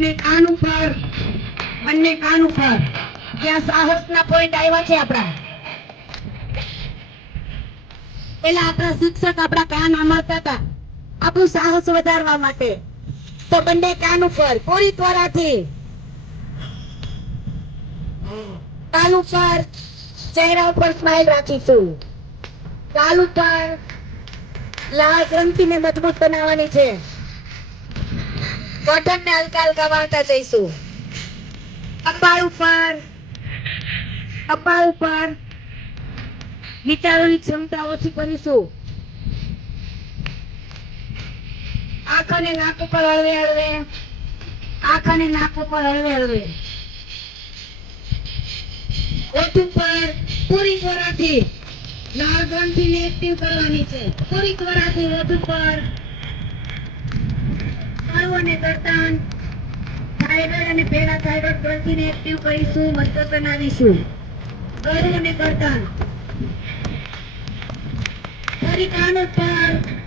બંને કાન ઉપર, બંને કાન ઉપર. ત્યાં સાહસના પોઈન્ટ આવ્યા છે આપણા. પેલા આપણા શિક્ષક આપણા કાન આંબળતા હતા આપણું સાહસ વધારવા માટે. તો બંને કાન ઉપર પૂરી ત્વરાથી. કાન ઉપર, ચહેરા ઉપર સ્માઈલ રાખીશું. ગાલ ઉપર લાળ ગ્રંથિને મજબૂત બનાવવાની છે. બટનને હલકા હલકા વાળતા જઈશું. કપાળ ઉપર, કપાળ ઉપર વિચારોની ક્ષમતા ઓછી કરીશું. આંખ અને નાક ઉપર હળવે હળવે, આંખ અને નાક ઉપર હળવે હળવે. હોઠ ઉપર પૂરી ત્વરાથી લાળ ગ્રંથિને એક્ટિવ કરવાની છે. પૂરી ત્વરાથી હોઠ ઉપર માળું અને ગરદન, થાઇરોઇડ અને પેરાથાઇરોઇડ ગ્રંથિને એક્ટિવ કરીશું, મજબૂત બનાવીશું. ગળું અને ગરદન. ફરી કાન ઉપર